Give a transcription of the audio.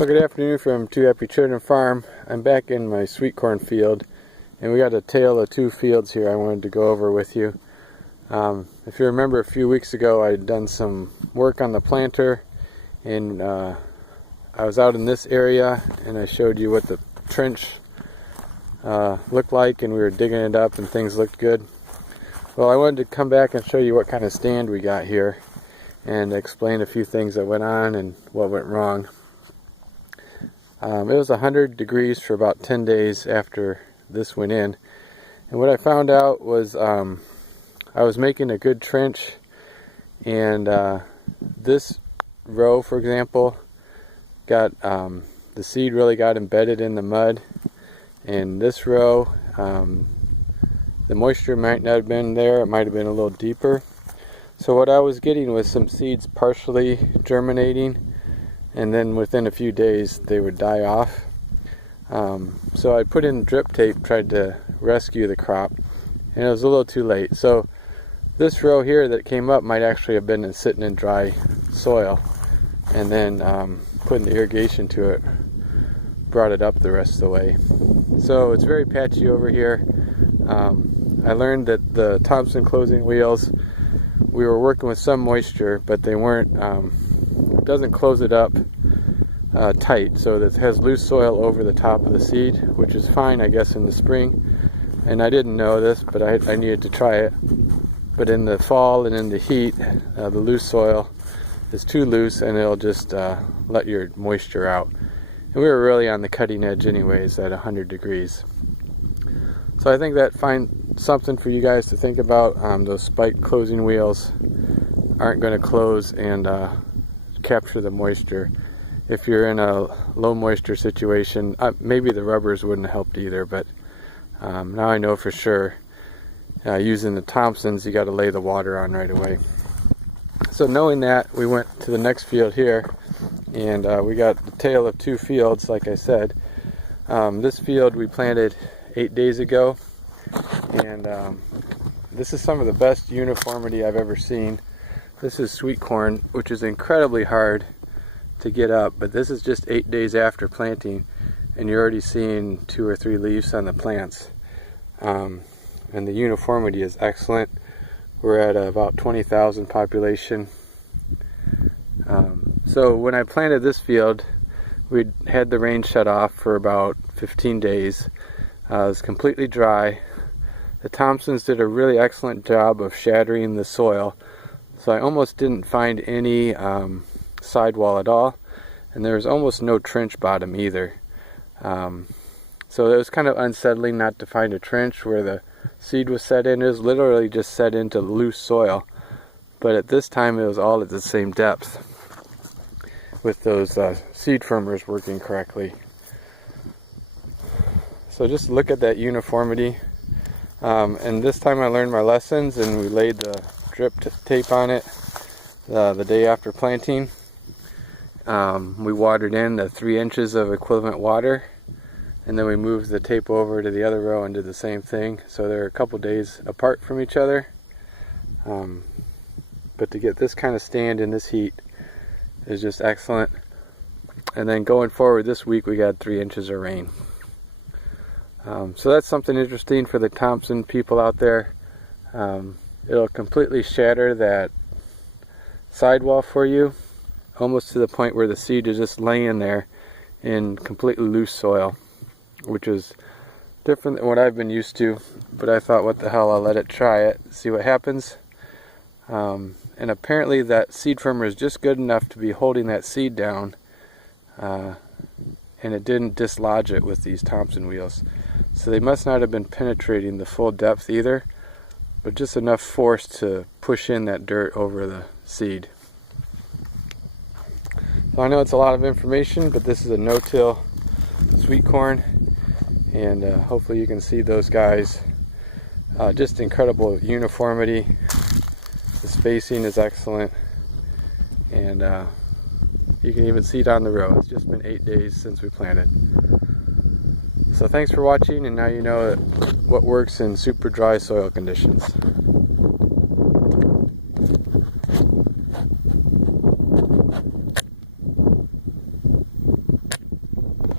Well, good afternoon from Two Happy Children Farm. I'm back in my sweet corn field, and we got a tale of two fields here I wanted to go over with you. If you remember, a few weeks ago I had done some work on the planter, and I was out in this area and I showed you what the trench looked like, and we were digging it up and things looked good. Well, I wanted to come back and show you what kind of stand we got here and explain a few things that went on and what went wrong. It was 100 degrees for about 10 days after this went in, and what I found out was I was making a good trench, and this row, for example, got the seed really got embedded in the mud, and this row the moisture might not have been there, it might have been a little deeper. So what I was getting was some seeds partially germinating, and then within a few days they would die off. So I put in drip tape, tried to rescue the crop, and it was a little too late. So this row here that came up might actually have been sitting in dry soil, and then putting the irrigation to it brought it up the rest of the way. So it's very patchy over here. I learned that the Thompson closing wheels, we were working with some moisture, but they weren't, it doesn't close it up tight, so it has loose soil over the top of the seed, which is fine, I guess, in the spring. And I didn't know this, but I needed to try it. But in the fall and in the heat, the loose soil is too loose, and it'll just let your moisture out. And we were really on the cutting edge anyways at 100 degrees. So I think that finds something for you guys to think about. Those spiked closing wheels aren't going to close and capture the moisture. If you're in a low moisture situation, maybe the rubbers wouldn't have helped either, but now I know for sure. Using the Thompsons, you got to lay the water on right away. So knowing that, we went to the next field here, and we got the tale of two fields, like I said. This field we planted 8 days ago, and this is some of the best uniformity I've ever seen. This is sweet corn, which is incredibly hard to get up, but this is just 8 days after planting, and you're already seeing 2 or 3 leaves on the plants. And the uniformity is excellent. We're at about 20,000 population. So when I planted this field, we had the rain shut off for about 15 days. It was completely dry. The Thompsons did a really excellent job of shattering the soil, so I almost didn't find any sidewall at all, and there was almost no trench bottom either. So it was kind of unsettling not to find a trench where the seed was set in. It was literally just set into loose soil, but at this time it was all at the same depth with those seed firmers working correctly. So just look at that uniformity. And this time I learned my lessons, and we laid the drip tape on it the day after planting. We watered in the 3 inches of equivalent water, and then we moved the tape over to the other row and did the same thing. So they're a couple days apart from each other. But to get this kind of stand in this heat is just excellent. And then going forward this week, we got 3 inches of rain. So that's something interesting for the Thompson people out there. It'll completely shatter that sidewall for you, almost to the point where the seed is just laying there in completely loose soil, which is different than what I've been used to. But I thought, what the hell, I'll let it try it, see what happens. And apparently that seed firmer is just good enough to be holding that seed down, and it didn't dislodge it with these Thompson wheels. So they must not have been penetrating the full depth either, but just enough force to push in that dirt over the seed. So I know it's a lot of information, but this is a no-till sweet corn, and hopefully you can see those guys. Just incredible uniformity. The spacing is excellent, and you can even see it on the row. It's just been 8 days since we planted. So thanks for watching, and now you know what works in super dry soil conditions.